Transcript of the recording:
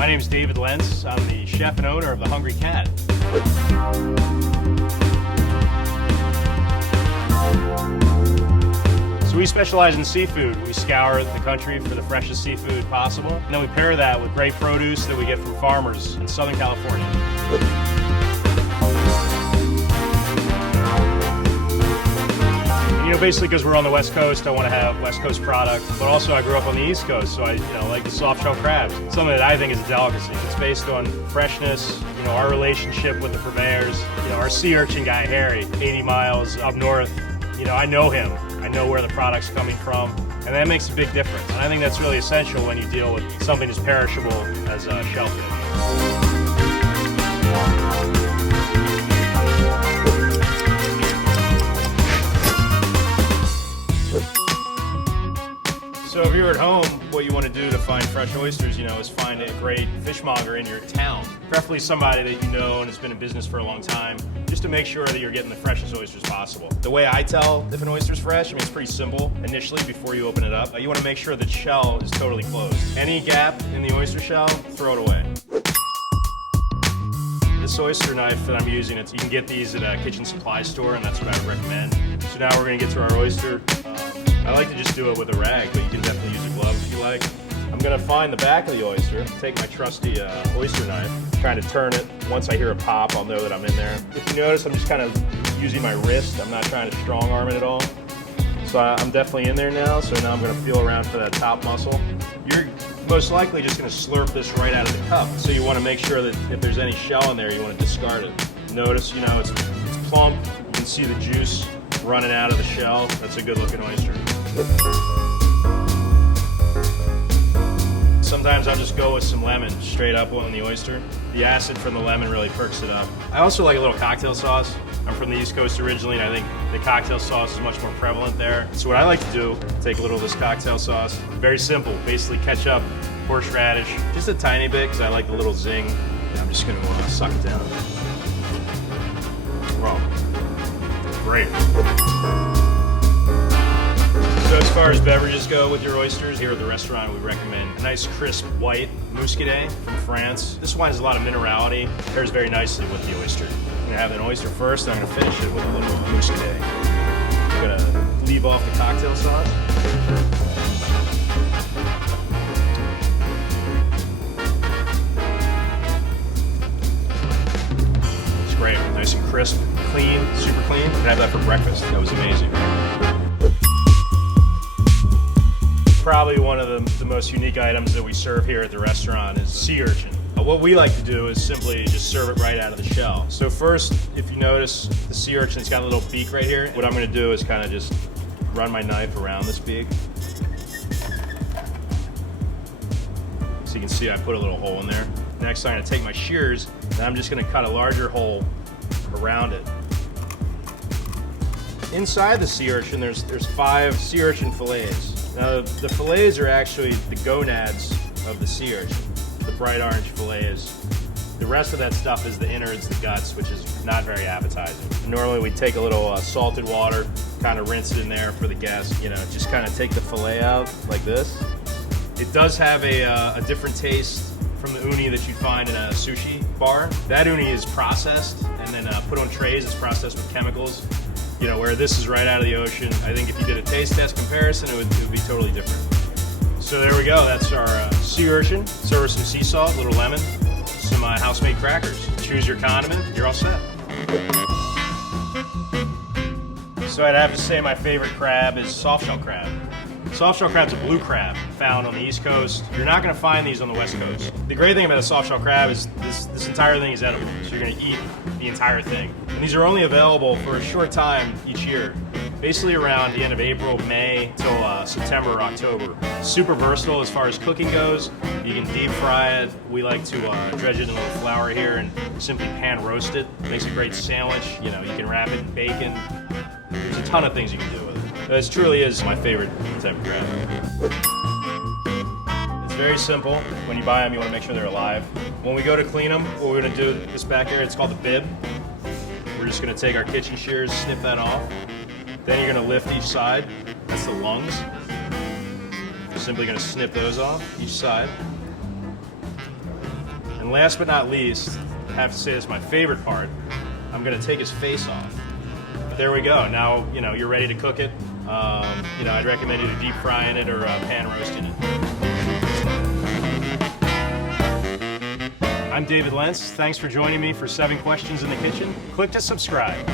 My name's David Lentz. I'm the chef and owner of the Hungry Cat. So we specialize in seafood. We scour the country for the freshest seafood possible, and then we pair that with great produce that we get from farmers in Southern California. Basically because we're on the West Coast, I want to have West Coast product, but also I grew up on the East Coast, so I like the soft shell crabs. Something that I think is a delicacy. It's based on freshness, our relationship with the purveyors. Our sea urchin guy, Harry, 80 miles up north, I know him. I know where the product's coming from, and that makes a big difference. And I think that's really essential when you deal with something as perishable as shellfish. So if you're at home, what you want to do to find fresh oysters, is find a great fishmonger in your town. Preferably somebody that you know and has been in business for a long time, just to make sure that you're getting the freshest oysters possible. The way I tell if an oyster's fresh, it's pretty simple initially before you open it up. You want to make sure the shell is totally closed. Any gap in the oyster shell, throw it away. This oyster knife that I'm using, you can get these at a kitchen supply store, and that's what I would recommend. So now we're going to get to our oyster. I like to just do it with a rag, but you can definitely use a glove if you like. I'm going to find the back of the oyster, take my trusty oyster knife, kind of turn it. Once I hear a pop, I'll know that I'm in there. If you notice, I'm just kind of using my wrist. I'm not trying to strong arm it at all. So I'm definitely in there now, so now I'm going to feel around for that top muscle. You're most likely just going to slurp this right out of the cup. So you want to make sure that if there's any shell in there, you want to discard it. Notice, it's plump. You can see the juice running out of the shell. That's a good looking oyster. Sometimes I'll just go with some lemon straight up on the oyster. The acid from the lemon really perks it up. I also like a little cocktail sauce. I'm from the East Coast originally, and I think the cocktail sauce is much more prevalent there. So what I like to do, take a little of this cocktail sauce. Very simple, basically ketchup, horseradish, just a tiny bit because I like the little zing. I'm just going to suck it down. Wow, great. So as far as beverages go with your oysters, here at the restaurant we recommend a nice crisp white muscadet from France. This wine has a lot of minerality, pairs very nicely with the oyster. I'm going to have an oyster first, and I'm going to finish it with a little muscadet. I'm going to leave off the cocktail sauce. It's great, nice and crisp, clean, super clean. I'm going to have that for breakfast. That was amazing. Probably one of the most unique items that we serve here at the restaurant is sea urchin. What we like to do is simply just serve it right out of the shell. So first, if you notice, the sea urchin's got a little beak right here. What I'm going to do is kind of just run my knife around this beak. So you can see I put a little hole in there. Next, I'm going to take my shears, and I'm just going to cut a larger hole around it. Inside the sea urchin, there's 5 sea urchin fillets. Now, the fillets are actually the gonads of the sea urchin, the bright orange fillets. The rest of that stuff is the innards, the guts, which is not very appetizing. Normally we take a little salted water, kind of rinse it in there for the guest, just kind of take the fillet out like this. It does have a different taste from the uni that you'd find in a sushi bar. That uni is processed and then put on trays. It's processed with chemicals. Where this is right out of the ocean. I think if you did a taste test comparison, it would be totally different. So there we go, that's our sea urchin. Serve with some sea salt, a little lemon, some house-made crackers. Choose your condiment, you're all set. So I'd have to say my favorite crab is soft-shell crab. Soft-shell crab's a blue crab found on the East Coast. You're not going to find these on the West Coast. The great thing about a soft-shell crab is this entire thing is edible, so you're going to eat the entire thing. And these are only available for a short time each year, basically around the end of April, May, till September or October. Super versatile as far as cooking goes. You can deep fry it. We like to dredge it in a little flour here and simply pan roast it. Makes a great sandwich. You can wrap it in bacon. There's a ton of things you can do with it. This truly is my favorite type of crab. It's very simple. When you buy them, you want to make sure they're alive. When we go to clean them, what we're going to do, this back here, it's called the bib. We're just going to take our kitchen shears, snip that off. Then you're going to lift each side. That's the lungs. We're simply going to snip those off, each side. And last but not least, I have to say this is my favorite part. I'm gonna take his face off. There we go. Now, you're ready to cook it. I'd recommend either deep frying it or pan roasting it. I'm David Lentz. Thanks for joining me for 7 Questions in the Kitchen. Click to subscribe.